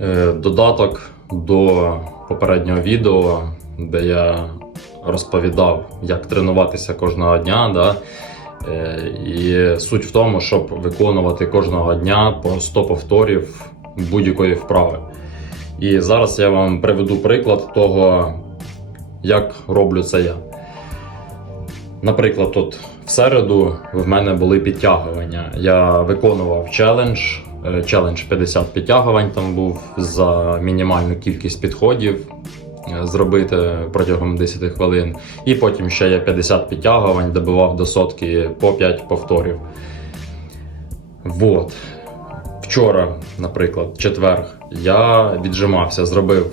Е, Додаток до попереднього відео, де я розповідав, як тренуватися кожного дня. Да? Е, І суть в тому, щоб виконувати кожного дня по 100 повторів будь-якої вправи. І зараз я вам приведу приклад того, як роблю це я. Наприклад, тут в середу в мене були підтягування. Я виконував челендж, е, челендж 50 підтягувань там був за мінімальну кількість підходів е, зробити протягом 10 хвилин. І потім ще я 50 підтягувань добивав до сотки по 5 повторів. Вот. Вчора, наприклад, четверг, я віджимався, зробив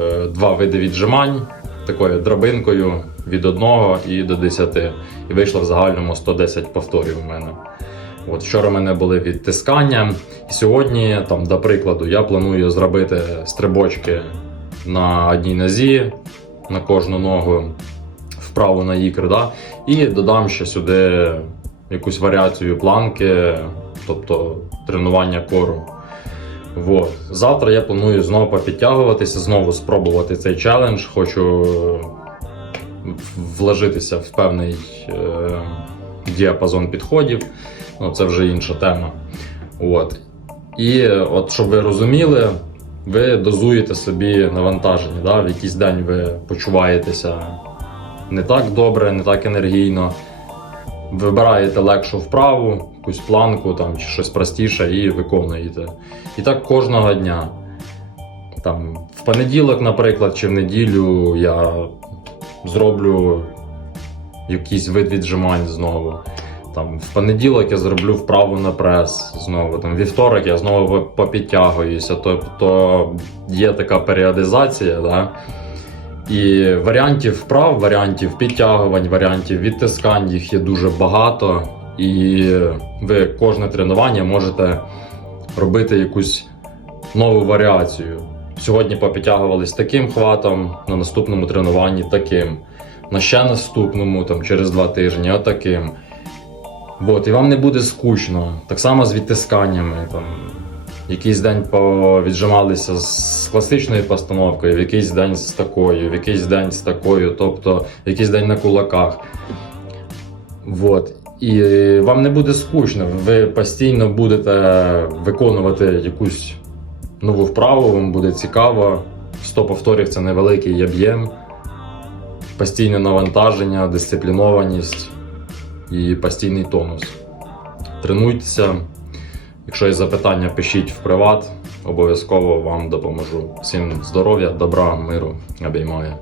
е, два види віджимань такою драбинкою від 1 і до 10. І вийшло в загальному 110 повторів у мене. От вчора в мене були відтискання, і сьогодні, там, до прикладу, я планую зробити стрибочки на одній нозі на кожну ногу, вправо на ікри, да? і додам ще сюди якусь варіацію планки, тобто тренування кору. Вот. Завтра я планую знову попідтягуватися, знову спробувати цей челендж. Хочу вложитися в певний е, діапазон підходів. Ну, це вже інша тема. От. І от, щоб ви розуміли, ви дозуєте собі навантаження. Да? В якийсь день ви почуваєтеся не так добре, не так енергійно. Вибираєте легшу вправу, якусь планку там, чи щось простіше і виконуєте. І так кожного дня. Там, в понеділок, наприклад, чи в неділю я зроблю якийсь вид віджимань знову. Там, в понеділок я зроблю вправу на прес знову. Там, вівторок я знову попідтягуюся. Тобто є така періодизація. Да? І варіантів вправ, варіантів підтягувань, варіантів відтискань їх є дуже багато. І ви кожне тренування можете робити якусь нову варіацію. Сьогодні попідтягувались таким хватом, на наступному тренуванні таким, на ще наступному, там, через два тижні, отаким. От, і вам не буде скучно. Так само з відтисканнями. Там, якийсь день віджималися з класичною постановкою, в якийсь день з такою, в якийсь день з такою, тобто в якийсь день на кулаках. Вот. І вам не буде скучно, ви постійно будете виконувати якусь нову вправу, вам буде цікаво. 100 повторів це невеликий об'єм, постійне навантаження, дисциплінованість і постійний тонус. Тренуйтеся. Якщо є запитання, пишіть в приват, обов'язково вам допоможу. Всім здоров'я, добра, миру, обіймаю.